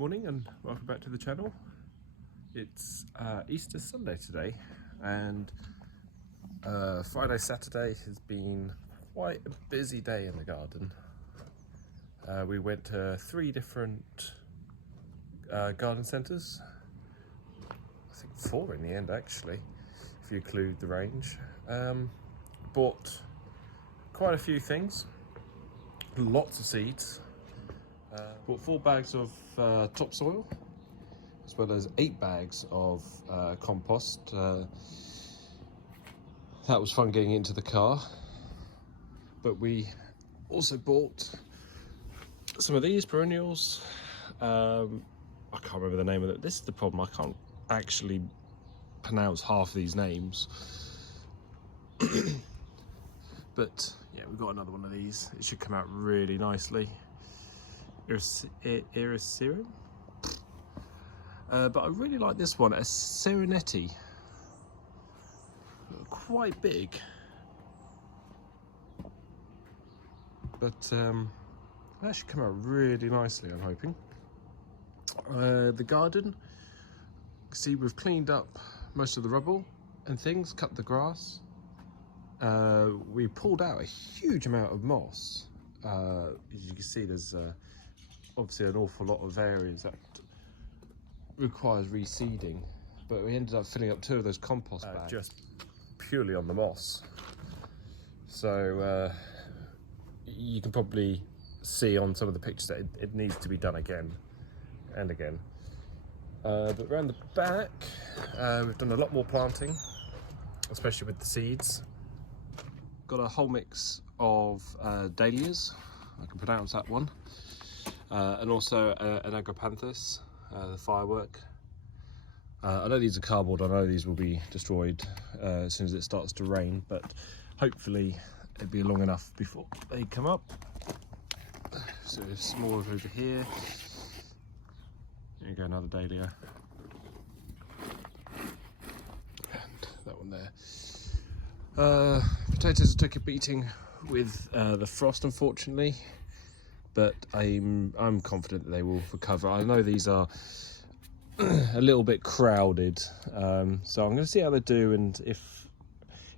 morning and welcome back to the channel. It's Easter Sunday today, and Friday, Saturday has been quite a busy day in the garden. We went to 3 different garden centres. I think 4 in the end actually, if you include the range. Bought quite a few things, lots of seeds. Bought 4 bags of topsoil, as well as 8 bags of compost. That was fun getting into the car. But we also bought some of these perennials. I can't remember the name of it. This is the problem, I can't actually pronounce half of these names. But yeah, we've got another one of these. It should come out really nicely. Irisirium. But I really like this one, a Serenity. Quite big. But that should come out really nicely, I'm hoping. The garden, see, we've cleaned up most of the rubble and things, cut the grass. We pulled out a huge amount of moss. As you can see, there's obviously an awful lot of areas that requires reseeding, but we ended up filling up 2 of those compost bags just purely on the moss. So you can probably see on some of the pictures that it needs to be done again and again. But around the back, we've done a lot more planting, especially with the seeds. Got a whole mix of dahlias, I can pronounce that one, and also an agapanthus, the firework. I know these are cardboard, I know these will be destroyed as soon as it starts to rain, but hopefully it'll be long enough before they come up. So there's more over here. There you go, another dahlia. And that one there. Potatoes took a beating with the frost, unfortunately, but I'm confident that they will recover. I know these are a little bit crowded, so I'm going to see how they do, and if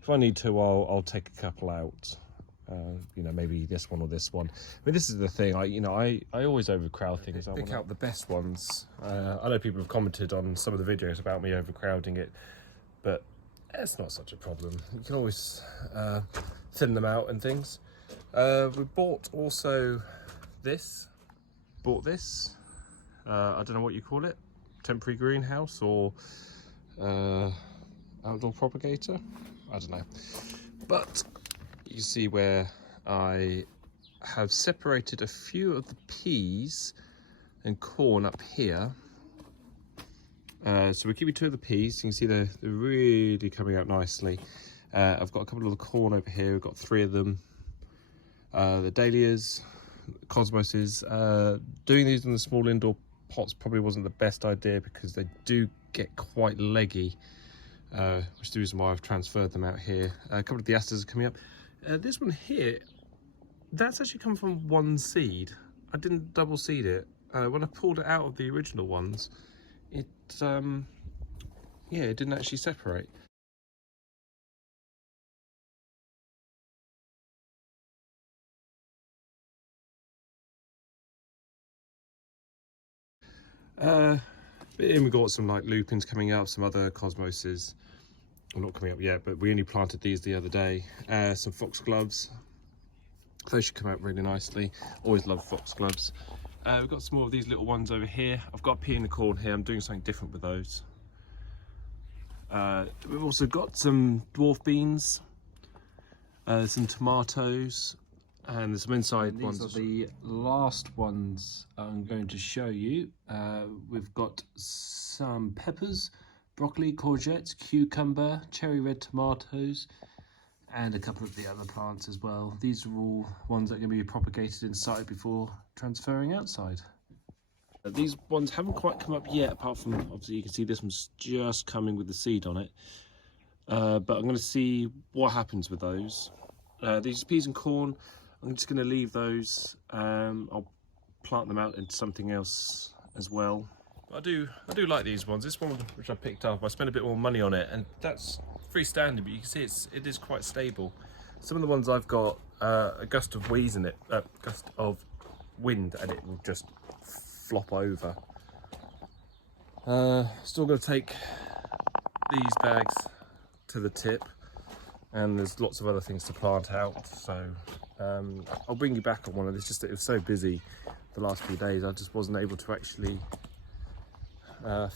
I need to, I'll take a couple out. You know, maybe this one or this one. I mean, this is the thing. I always overcrowd things. I pick out the best ones. I know people have commented on some of the videos about me overcrowding it, but it's not such a problem. You can always thin them out and things. We bought also this. Bought this. I don't know what you call it. Temporary greenhouse or outdoor propagator. I don't know. But you can see where I have separated a few of the peas and corn up here. So we're keeping 2 of the peas. You can see they're really coming out nicely. I've got a couple of the corn over here. We've got 3 of them. The dahlias, cosmoses. Doing these in the small indoor pots probably wasn't the best idea because they do get quite leggy, which is the reason why I've transferred them out here. A couple of the asters are coming up. This one here, that's actually come from 1 seed. I didn't double seed it. When I pulled it out of the original ones, it didn't actually separate. Then we've got some like lupins coming up, some other cosmoses. Well, not coming up yet, but we only planted these the other day. Some foxgloves. Those should come out really nicely. Always love foxgloves. We've got some more of these little ones over here. I've got a pea in the corn here. I'm doing something different with those. We've also got some dwarf beans, some tomatoes, and there's some inside ones. These are the last ones I'm going to show you. We've got some peppers, broccoli, courgettes, cucumber, cherry red tomatoes, and a couple of the other plants as well. These are all ones that are going to be propagated inside before transferring outside. These ones haven't quite come up yet, apart from, obviously you can see this one's just coming with the seed on it. But I'm going to see what happens with those. These peas and corn, I'm just going to leave those. I'll plant them out into something else as well. I do like these ones. This one which I picked up, I spent a bit more money on it, and that's freestanding, but you can see it is quite stable. Some of the ones I've got a gust of wind in it, and it will just flop over. Still going to take these bags to the tip, and there's lots of other things to plant out, so I'll bring you back on one of these. Just that it was so busy the last few days, I just wasn't able to actually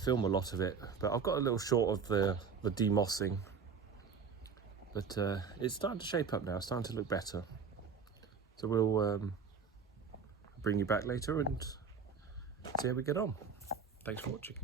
film a lot of it, but I've got a little short of the demossing, but it's starting to shape up now. It's starting to look better, so we'll bring you back later and see how we get on. Thanks for watching.